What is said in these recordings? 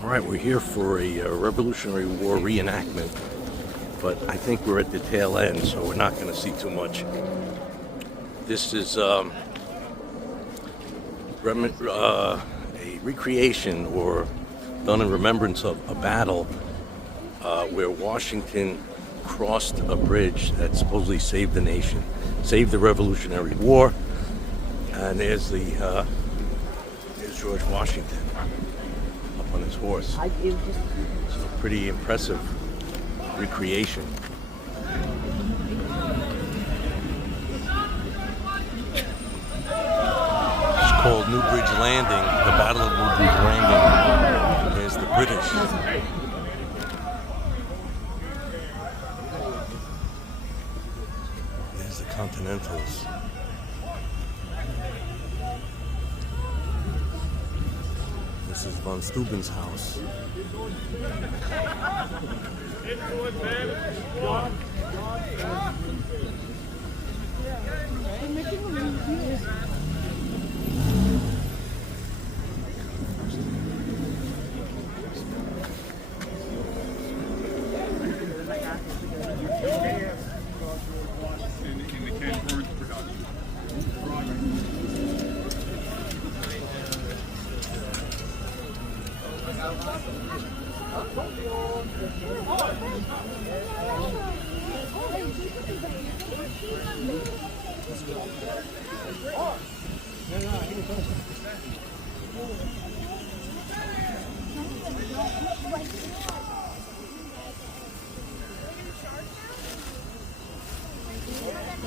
All right, we're here for a Revolutionary War reenactment, but I think we're at the tail end, so we're not going to see too much. This is a recreation or done in remembrance of a battle where Washington crossed a bridge that supposedly saved the nation, saved the Revolutionary War, and there's George Washington up on his horse. So pretty impressive recreation. It's called New Bridge Landing, the Battle of New Bridge Landing. There's the British. There's the Continentals. This is von Steuben's house.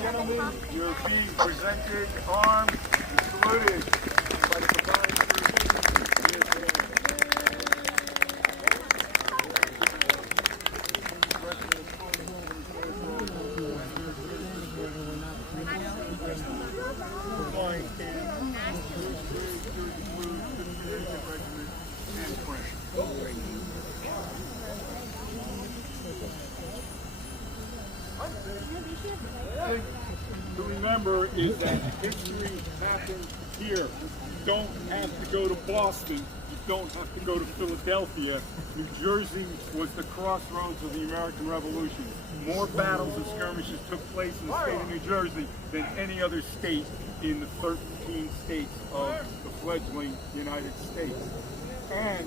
Gentlemen, you're being presented, armed, and saluted by the combined to remember is that history happened here. You don't have to go to Boston. You don't have to go to Philadelphia. New Jersey was the crossroads of the American Revolution. More battles and skirmishes took place in the state of New Jersey than any other state in the 13 states of the fledgling United States. And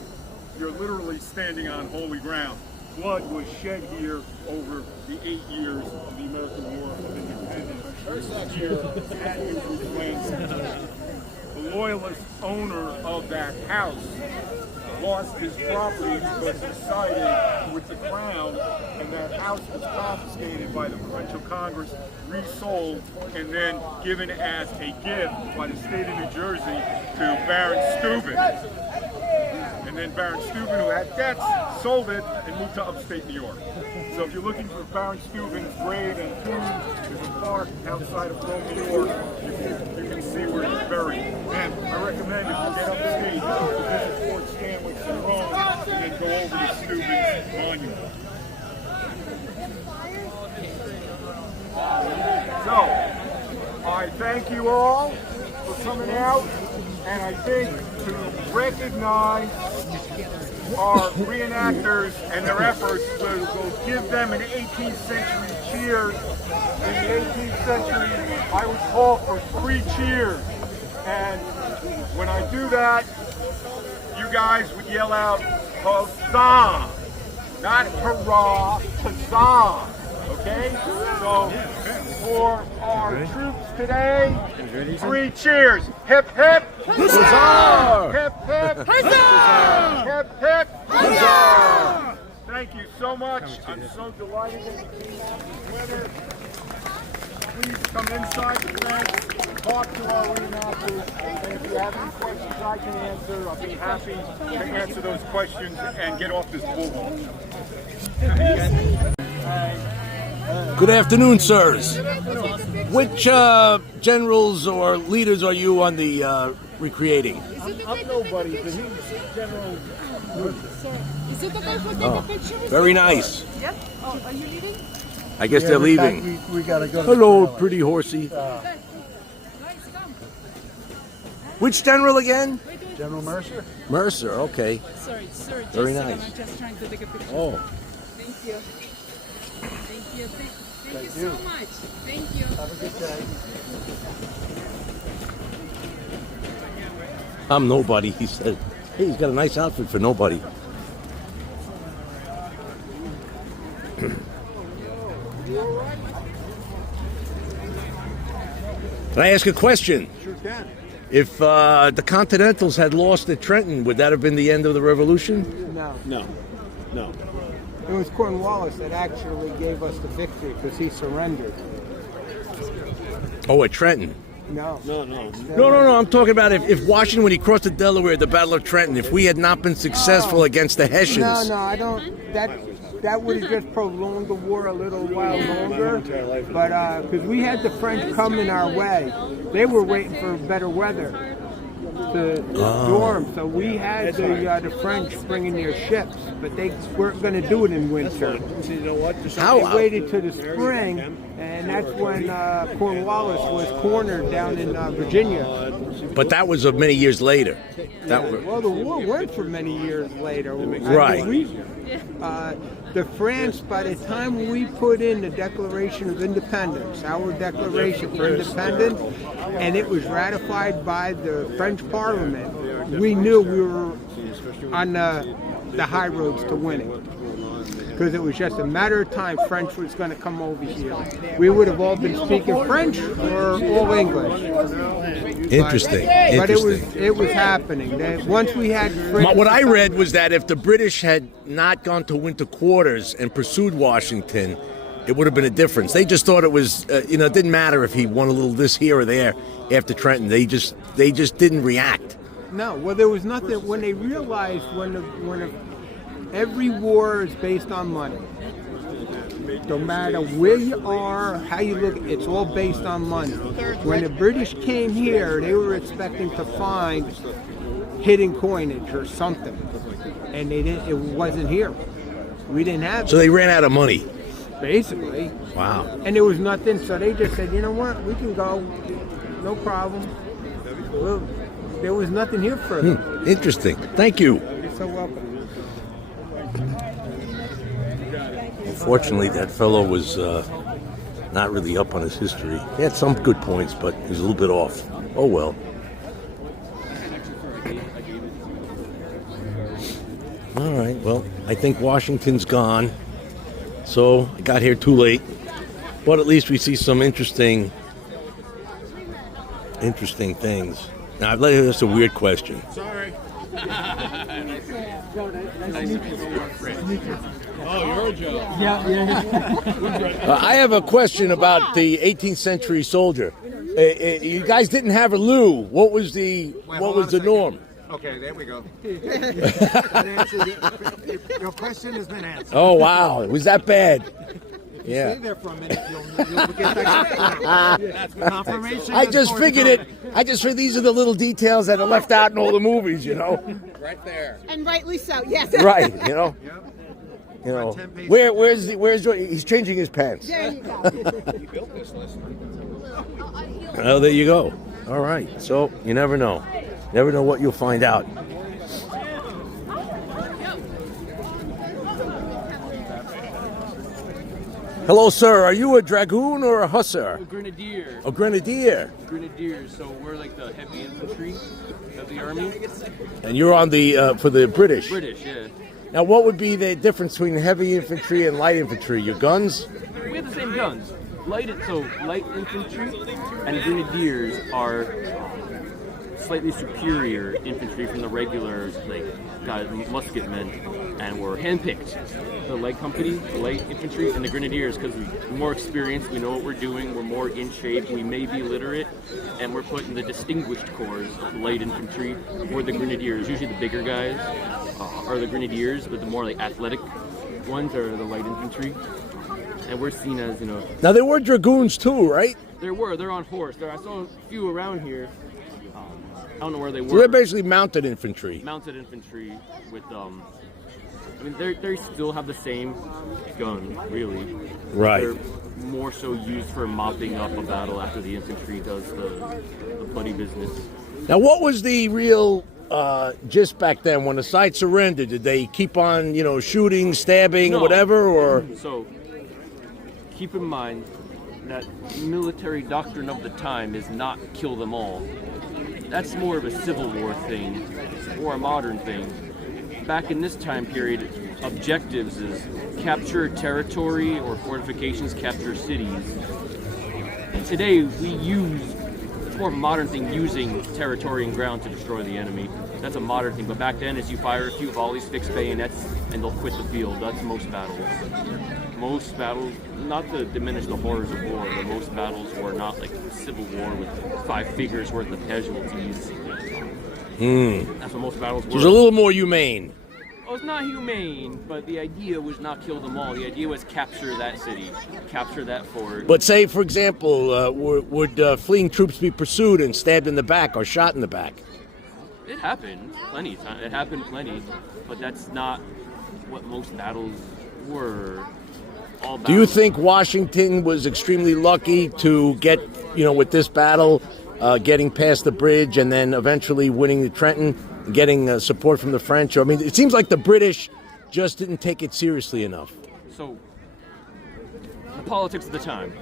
you're literally standing on holy ground. Blood was shed here over the 8 years of the American War of Independence. Here at New Bridge Landing. The loyalist owner of that house lost his property but he sided with the crown, and that house was confiscated by the Provincial Congress, resold, and then given as a gift by the state of New Jersey to Baron Steuben. And then Baron Steuben, who had debts, sold it and moved to upstate New York. So if you're looking for Baron Steuben's grave and tomb, there's a park outside of Rome, New York. You can see where he's buried. And I recommend if you get upstate, visit Fort Stanwix in Rome and then go over to Steuben's monument. So, I thank you all for coming out, and I think to recognize our reenactors and their efforts, we'll give them an 18th century cheer. In the 18th century, I would call for 3 cheers. And when I do that, you guys would yell out, huzzah! Not hurrah, huzzah! Okay? So, for our troops today, 3 cheers. Hip, hip! Huzzah! Hip, hip! Huzzah! Hip, hip! Huzzah! Thank you so much. I'm so delighted to see this weather. Please come inside the fence, talk to our reenactors, and if you have any questions I can answer, I'll be happy to answer those questions and get off this bull. Good afternoon, sirs. Which generals or leaders are you on the recreating? I'm nobody, but he's General. Is it okay if we take a picture? Very nice. Yep. Oh, are you leaving? I guess they're leaving. We gotta go. Hello, pretty horsey. Which general again? We're doing General Mercer. Mercer, okay. Sorry, sir. Just Very a second. nice. I'm just trying to take a picture. Oh, Thank you. Thank you. Thank you so much. Thank you. Have a good day. I'm nobody, he said. Hey, he's got a nice outfit for nobody. Can I ask a question? Sure can. If the Continentals had lost at Trenton, would that have been the end of the Revolution? No, No. No. it was Cornwallis that actually gave us the victory because he surrendered. Oh, at Trenton. No. No. I'm talking about if Washington, when he crossed the Delaware at the Battle of Trenton, if we had not been successful against the Hessians. No, I don't. That would have just prolonged the war a little while longer. But because we had the French coming our way, they were waiting for better weather to storm. So we had the French bringing their ships, but they weren't going to do it in winter. You know what? They waited to the spring, and that's when Cornwallis was cornered down in Virginia. But that was many years later. Well, the war went for many years later. Right. The France, by the time we put in the Declaration of Independence, our Declaration for Independence, and it was ratified by the French Parliament, we knew we were on the high roads to winning. Because it was just a matter of time French was going to come over here. We would have all been speaking French or all English. Interesting. But it was happening. Once we had French, What I read was that if the British had not gone to winter quarters and pursued Washington, it would have been a difference. They just thought it was, it didn't matter if he won a little this here or there after Trenton. They just didn't react. No, well, there was nothing. When they realized every war is based on money. No matter where you are, how you look, it's all based on money. When the British came here, they were expecting to find hidden coinage or something, and they didn't. It wasn't here. We didn't have So it, they ran out of money. basically, Wow. and there was nothing. So they just said, you know what, we can go, no problem. Well, there was nothing here for them. Interesting. Thank you. You're so welcome. Unfortunately, that fellow was not really up on his history. He had some good points, but he was a little bit off. Oh well. All right. Well, I think Washington's gone, so I got here too late. But at least we see some interesting things. Now, I've let you ask a weird question. Sorry. I have a question about the 18th century soldier. You guys didn't have a loo. What was the norm? Okay, there we go. Your question has been answered. Oh wow, was that bad? Yeah. Stay there for a minute. You'll get that confirmation. I just figured it. I just figured these are the little details that are left out in all the movies, Right there. And rightly so, yes. Right, Yep. where's he's changing his pants. There you go. You built this list. Oh, there you go. All right. So you never know. Never know what you'll find out. Hello, sir. Are you a dragoon or a hussar? Grenadier. A grenadier. Grenadiers. So we're like the heavy infantry of the army. And you're on the for the British. British, yeah. Now, what would be the difference between heavy infantry and light infantry? Your guns? We have the same guns. Light infantry and grenadiers are slightly superior infantry from the regular guys, musket men, and we're handpicked. The light company, the light infantry, and the grenadiers because we're more experienced. We know what we're doing. We're more in shape. We may be literate, and we're put in the distinguished corps of light infantry. We're the grenadiers. Usually, the bigger guys are the grenadiers, but the more athletic ones are the light infantry. And we're seen as Now, there were dragoons too, right? They're on horse. I saw a few around here. I don't know where they were. So they're basically mounted infantry. Mounted infantry with they still have the same gun, really. Right. They're more so used for mopping up a battle after the infantry does the bloody business. Now, what was the real just back then when the side surrendered? Did they keep on, shooting, stabbing, No. whatever, or? So, keep in mind that military doctrine of the time is not kill them all. That's more of a Civil War thing, or a modern thing. Back in this time period, objectives is capture territory or fortifications, capture cities. Today, it's more of a modern thing, using territory and ground to destroy the enemy. That's a modern thing, but back then, as you fire a few volleys, fix bayonets, and they'll quit the field. That's most battles. Most battles, not to diminish the horrors of war, but most battles were not like Civil War with 5 figures worth of casualties. That's what most battles were. It was a little more humane. Oh, it's not humane, but the idea was not kill them all. The idea was capture that city, capture that fort. But say, for example, would fleeing troops be pursued and stabbed in the back or shot in the back? It happened plenty of times. It happened plenty, but that's not what most battles were. All battles. Do you think Washington was extremely lucky to get, with this battle, getting past the bridge and then eventually winning the Trenton, getting support from the French? I mean, it seems like the British just didn't take it seriously enough. So, the politics of the time.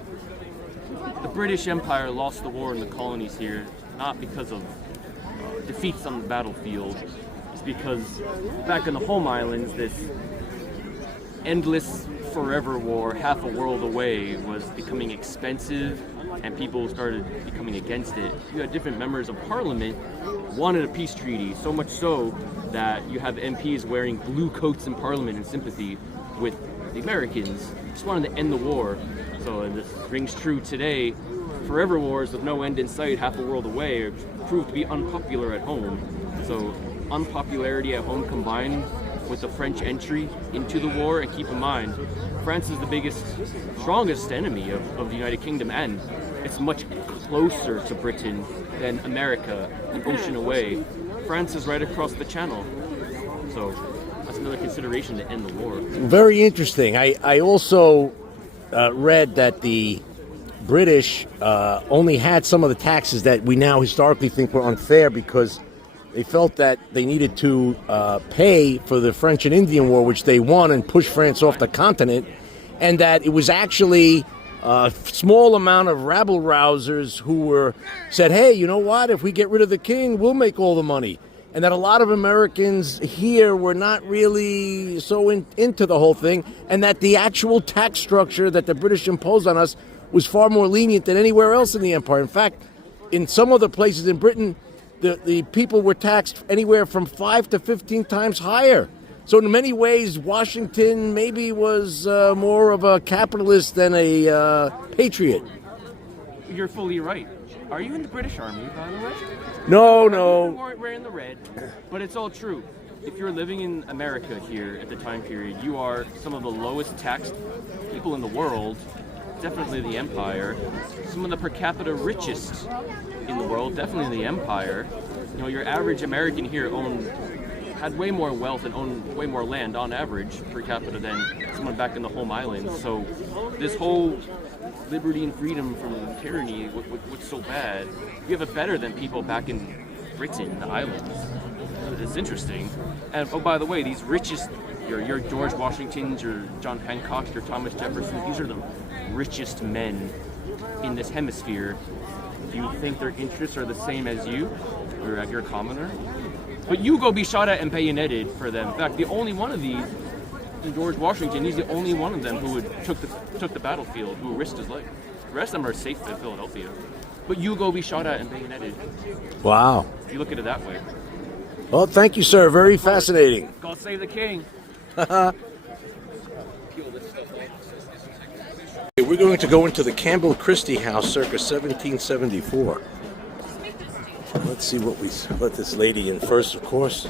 The British Empire lost the war in the colonies here, not because of defeats on the battlefield. It's because back in the home islands, this endless forever war, half a world away, was becoming expensive, and people started becoming against it. You had different members of parliament wanted a peace treaty, so much so that you have MPs wearing blue coats in parliament in sympathy with the Americans. Just wanted to end the war. So, and this rings true today. Forever wars with no end in sight, half a world away, proved to be unpopular at home. So, unpopularity at home combined with the French entry into the war, and keep in mind, France is the biggest, strongest enemy of the United Kingdom, and it's much closer to Britain than America, an ocean away. France is right across the channel. So that's another consideration to end the war. Very interesting. I also read that the British only had some of the taxes that we now historically think were unfair because they felt that they needed to pay for the French and Indian War, which they won and pushed France off the continent, and that it was actually a small amount of rabble-rousers who said, hey, you know what, if we get rid of the king, we'll make all the money. And that a lot of Americans here were not really so into the whole thing, and that the actual tax structure that the British imposed on us was far more lenient than anywhere else in the empire. In fact, in some other places in Britain, the people were taxed anywhere from 5 to 15 times higher. So in many ways, Washington maybe was more of a capitalist than a patriot. You're fully right. Are you in the British Army, by the way? No. We're in the red, but it's all true. If you're living in America here at the time period, you are some of the lowest taxed people in the world, definitely the empire. Some of the per capita richest in the world, definitely the empire. You know, your average American here had way more wealth and owned way more land on average per capita than someone back in the home islands. So this whole liberty and freedom from tyranny, what's so bad? You have it better than people back in Britain, the islands. It's interesting. And oh, by the way, these richest, your George Washingtons, your John Hancocks, your Thomas Jeffersons, these are the richest men in this hemisphere. Do you think their interests are the same as you? You're a commoner? But you go be shot at and bayoneted for them. In fact, the only one of these, George Washington, he's the only one of them who took the battlefield, who risked his life. The rest of them are safe in Philadelphia. But you go be shot at and bayoneted. Wow. If you look at it that way. Well, thank you, sir. Very fascinating. God save the king. We're going to go into the Campbell Christie house circa 1774. Let's see what we let this lady in first, of course.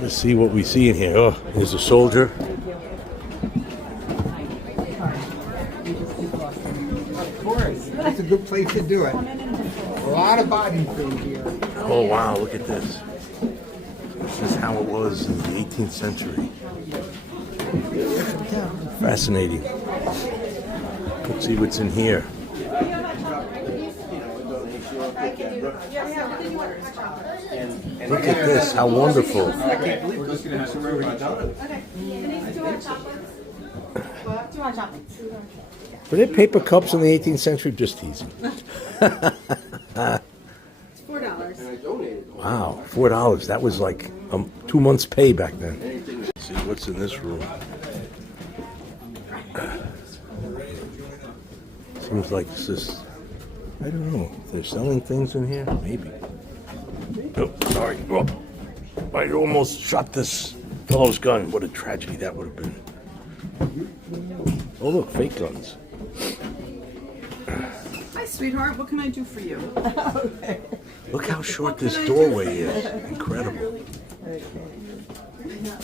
Let's see what we see in here. Oh, there's a soldier. Of course, that's a good place to do it. A lot of bodies in here. Oh, wow, look at this. This is how it was in the 18th century. Fascinating. Let's see what's in here. Look at this, how wonderful. Were there paper cups in the 18th century? Just teasing. It's $4. Wow, $4. That was like 2 months' pay back then. Let's see what's in this room. Seems like this is, I don't know, they're selling things in here? Maybe. Oh, sorry. Oh, I almost shot this fellow's gun. What a tragedy that would have been. Oh, look, fake guns. Hi, sweetheart. What can I do for you? Look how short this doorway is. Incredible.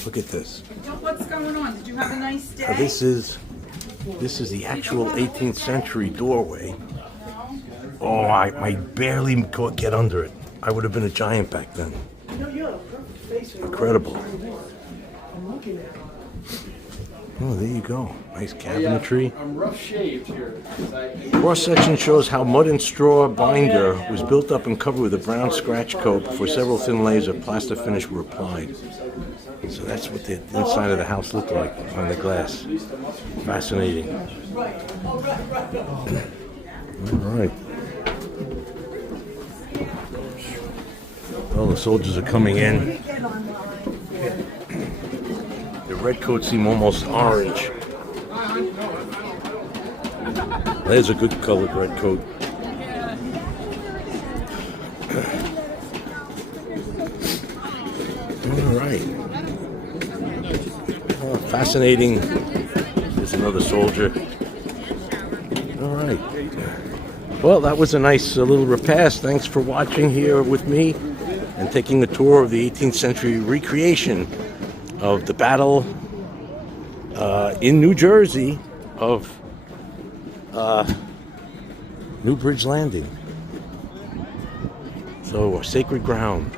Look at this. What's going on? Did you have a nice day? This is the actual 18th century doorway. Oh, I barely could get under it. I would have been a giant back then. Incredible. Oh, there you go. Nice cabinetry. I'm rough shaved here. Cross section shows how mud and straw binder was built up and covered with a brown scratch coat before several thin layers of plaster finish were applied. So that's what the inside of the house looked like on the glass. Fascinating. All right. Well, the soldiers are coming in. The red coats seem almost orange. There's a good colored red coat. All right. Oh, fascinating. There's another soldier. All right. Well, that was a nice little repast. Thanks for watching here with me and taking a tour of the 18th century recreation of the battle in New Jersey of New Bridge Landing. So, sacred ground.